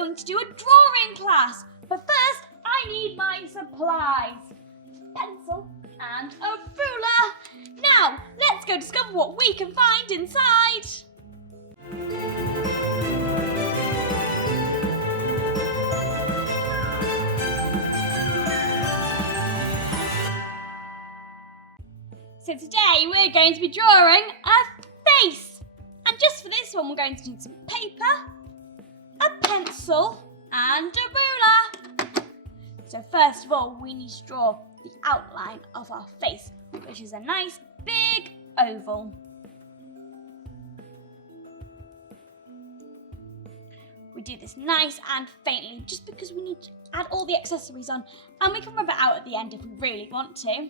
going to do a drawing class. But first, I need my supplies. Pencil and a ruler. Now, let's go discover what we can find inside. So today we're going to be drawing a face. And just for this one, we're going to need some paper, a pencil and a ruler. So first of all, we need to draw the outline of our face, which is a nice big oval. We do this nice and faintly just because we need to add all the accessories on, and we can rub it out at the end if we really want to.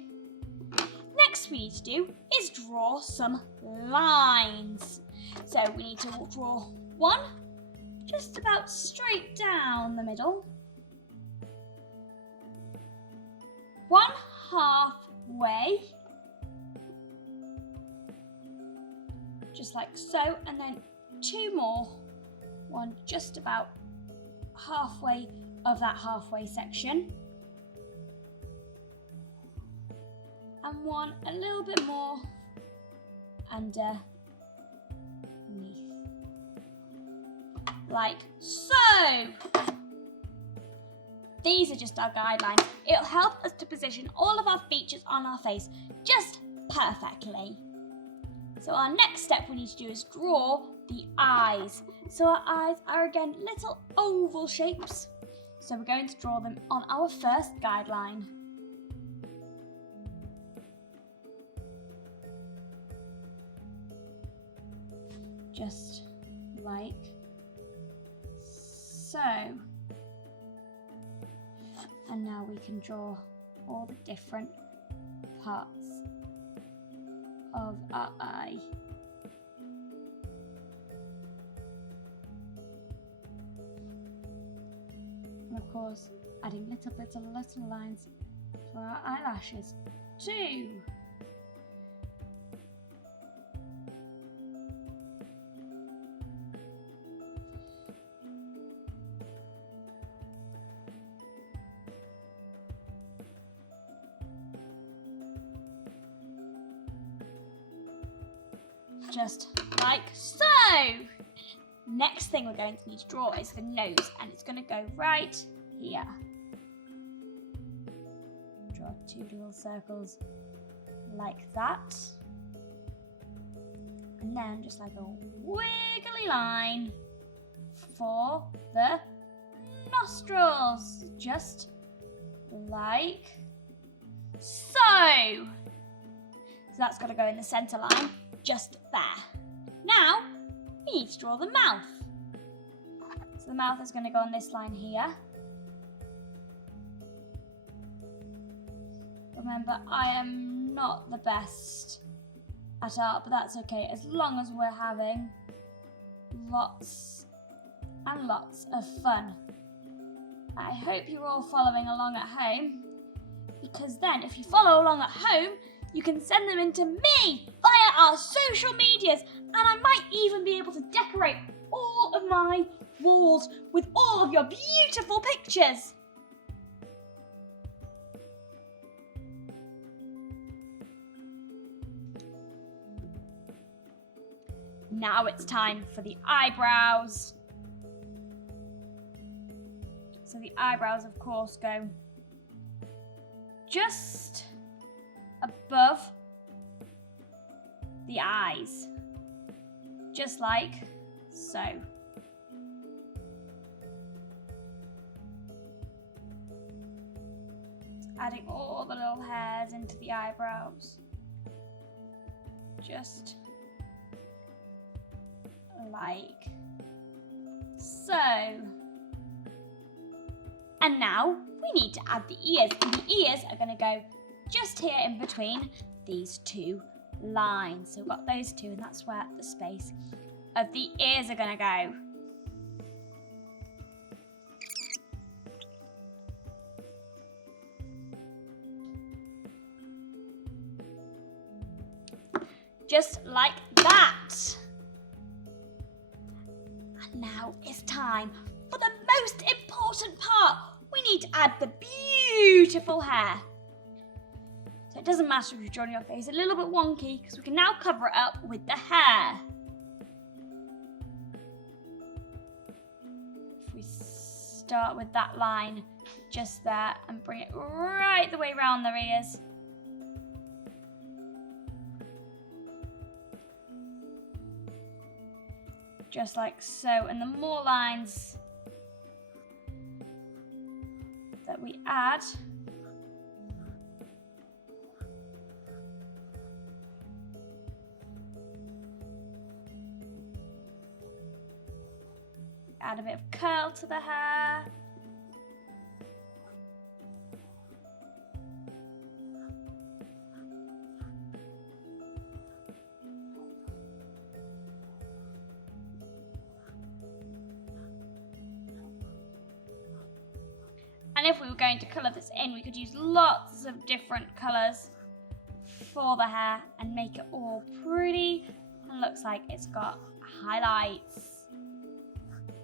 Next we need to do is draw some lines. So we need to draw one just about straight down the middle, one halfway, just like so, and then two more, one just about halfway of that halfway section, and one a little bit more underneath, like so. These are just our guidelines. It'll help us to position all of our features on our face just perfectly. So our next step we need to do is draw the eyes. So our eyes are again little oval shapes. So we're going to draw them on our first guideline. Just like so. And now we can draw all the different parts of our eye. And of course, adding little bits of little lines for our eyelashes too. Just like so. Next thing we're going to need to draw is the nose, and it's going to go right here. Draw two little circles like that. And then just like a wiggly line for the nostrils. Just like so. So that's got to go in the centre line. Just there. Now, we need to draw the mouth. So the mouth is going to go on this line here. Remember, I am not the best at art, but that's okay, as long as we're having lots and lots of fun. I hope you're all following along at home, because then if you follow along at home, you can send them in to me via our social medias, and I might even be able to decorate all of my walls with all of your beautiful pictures. Now it's time for the eyebrows. So the eyebrows, of course, go just above the eyes, just like so. Adding all the little hairs into the eyebrows, just like so. And now we need to add the ears, and the ears are going to go just here in between these two lines. So we've got those two, and that's where the space of the ears are going to go. Just like that. And now it's time for the most important part. We need to add the beautiful hair. So it doesn't matter if you've drawn your face a little bit wonky because we can now cover it up with the hair. If we start with that line just there and bring it right the way around their ears. Just like so, and the more lines that we add, add a bit of curl to the hair. And if we were going to colour this in, we could use lots of different colours for the hair and make it all pretty and looks like it's got highlights.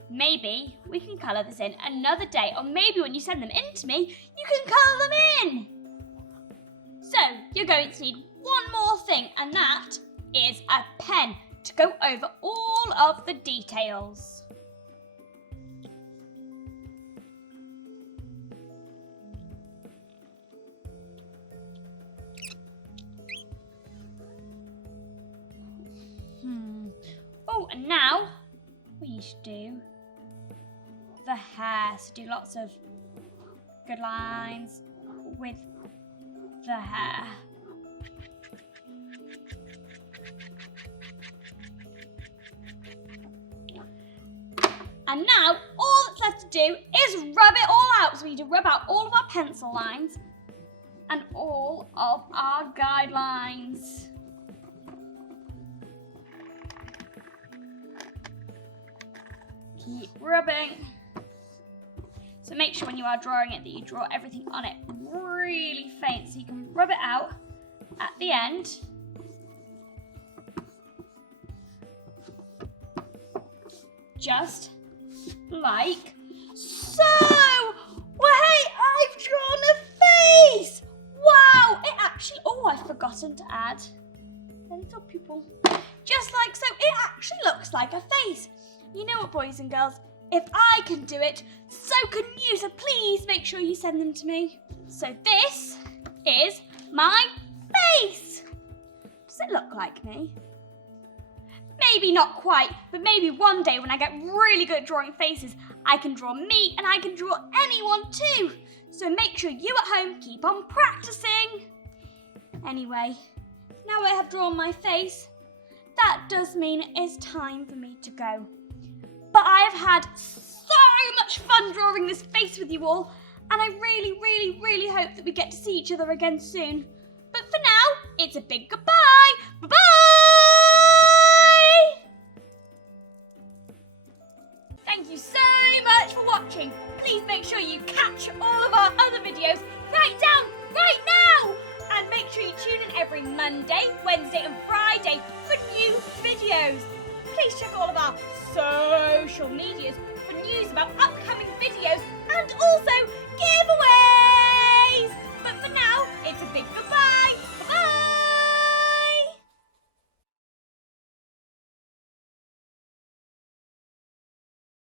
Maybe we can colour this in another day, or maybe when you send them in to me, you can colour them in. So you're going to need one more thing, and that is a pen to go over all of the details. Oh, and now we need to do the hair. So do lots of good lines with the hair. And now all that's left to do is rub it all out. So we need to rub out all of our pencil lines and all of our guidelines. Keep rubbing. So make sure when you are drawing it that you draw everything on it really faint so you can rub it out at the end. Just like so. Well, hey, I've drawn a face. Wow, it actually, oh, I've forgotten to add a little pupil. Just like so, it actually looks like a face. You know what, boys and girls, if I can do it, so can you. So please make sure you send them to me. So this is my face. Does it look like me? Maybe not quite, but maybe one day when I get really good at drawing faces, I can draw me and I can draw anyone too. So make sure you at home keep on practicing. Anyway, now I have drawn my face, that does mean it's time for me to go. But I have had so much fun drawing this face with you all, and I really, really, really hope that we get to see each other again soon. But for now, it's a big goodbye. Bye-bye! Thank you so much for watching. Please make sure you catch all of our other videos right now. And make sure you tune in every Monday, Wednesday and Friday for new videos. Please check all of our social medias for news about upcoming videos and also giveaways. But for now, it's a big goodbye.